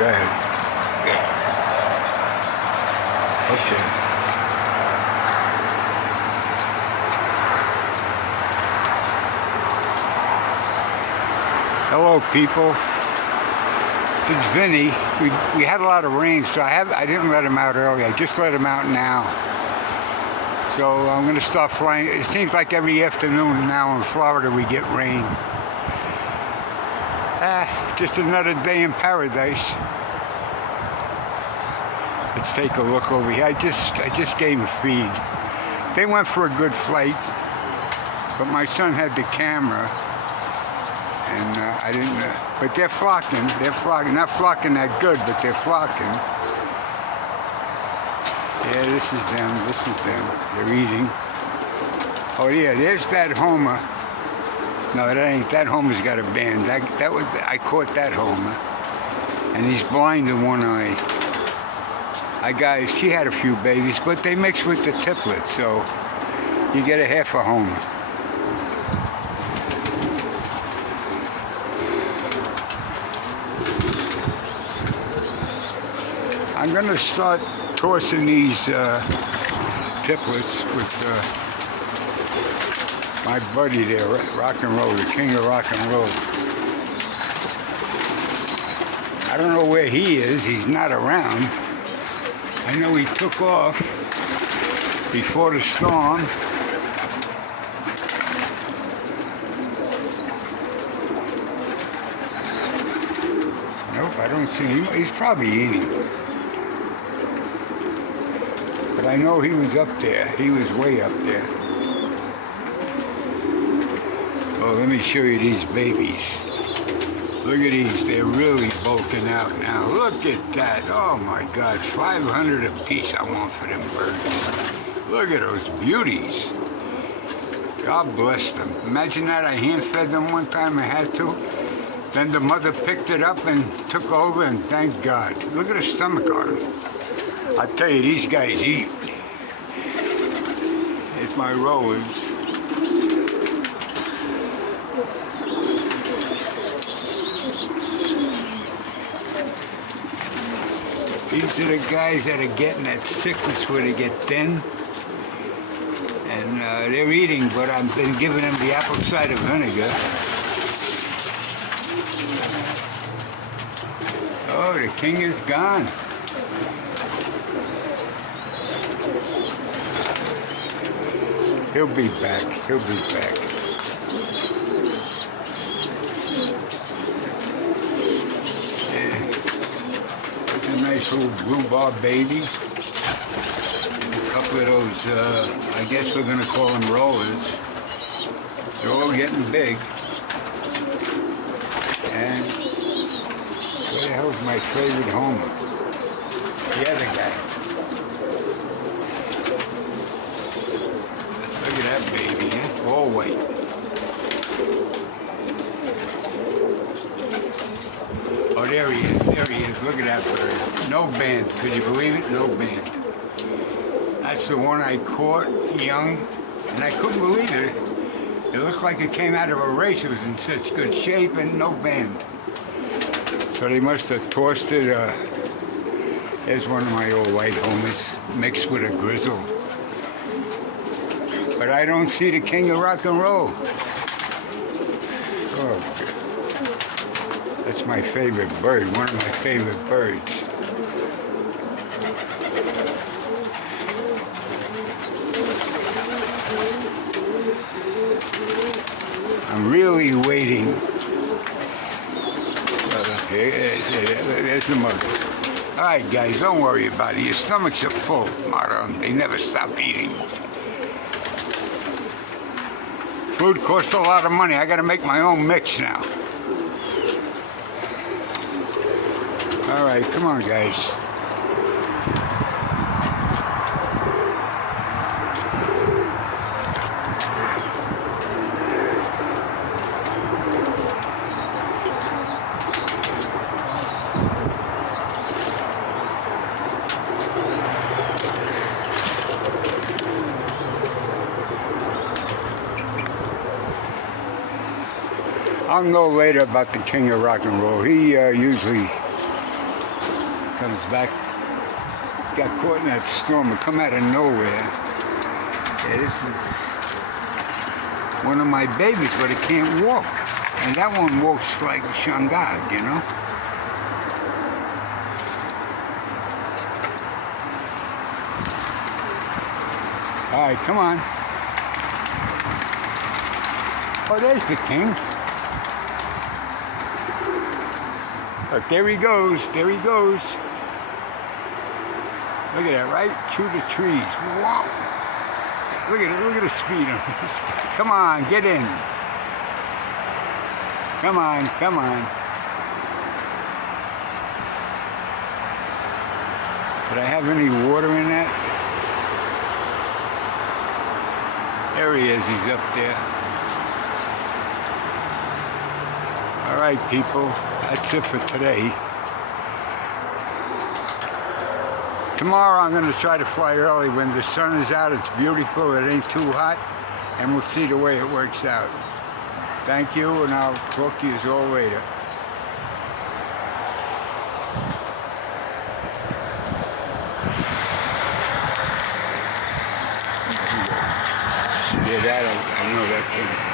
Go ahead. Okay. Hello, people. It's Vinny. We had a lot of rain, so I didn't let him out early. I just let him out now. So I'm going to start flying. It seems like every afternoon now in Florida we get rain. Just another day in paradise. Let's take a look over here. I just gave them feed. They went for a good flight, but my son had the camera, and I didn't. But they're flocking. They're flocking. Not flocking that good, but they're flocking. Yeah, this is them. This is them. They're eating. Oh yeah, there's that Homer. No, that ain't. That Homer's got a band. I caught that Homer, and he's blind in one eye. She had a few babies, but they mix with the tiplets, so you get a half a Homer. I'm gonna start tossing these tiplets with my buddy there, Rock and Roll, the king of rock and roll. I don't know where he is. He's not around. I know he took off before the storm. Nope, I don't see him. He's probably eating. But I know he was up there. He was way up there. Oh, let me show you these babies. Look at these. They're really bulking out now. Look at that. Oh my God. 500 a piece I want for them birds. Look at those beauties. God bless them. Imagine that. I hand fed them one time. I had to. Then the mother picked it up and took over, and thank God. Look at the stomach on them. I tell you, these guys eat. It's my rollers. These are the guys that are getting that sickness where they get thin. And they're eating, but I've been giving them the apple cider vinegar. Oh, the king is gone. He'll be back. He'll be back. Nice little blue bar baby. A couple of those, I guess we're going to call them rollers. They're all getting big. And where the hell's my favorite Homer? The other guy. Look at that baby, huh? All white. Oh, there he is. There he is. Look at that bird. No band. Could you believe it? No band. That's the one I caught young, and I couldn't believe it. It looked like it came out of a race. It was in such good shape, and no band. So they must have tossed it. There's one of my old white Homers mixed with a grizzle. But I don't see the king of rock and roll. Oh, that's my favorite bird, one of my favorite birds. I'm really waiting. There's the mother. All right, guys, don't worry about it. Your stomachs are full, Mara. They never stop eating. Food costs a lot of money. I got to make my own mix now. All right, come on, guys. I'll know later about the king of rock and roll. He usually comes back. Got caught in that storm. It come out of nowhere. Yeah, this is one of my babies, but it can't walk. And that one walks like Shangad, you know? All right, come on. Oh, there's the king. Look, there he goes. There he goes. Look at that, right through the trees. Wow. Look at it. Look at the speed. Come on, get in. Come on, come on. Did I have any water in that? There he is. He's up there. All right, people. That's it for today. Tomorrow I'm going to try to fly early when the sun is out. It's beautiful. It ain't too hot. And we'll see the way it works out. Thank you, and I'll talk to you all later. Yeah, that I know that thing.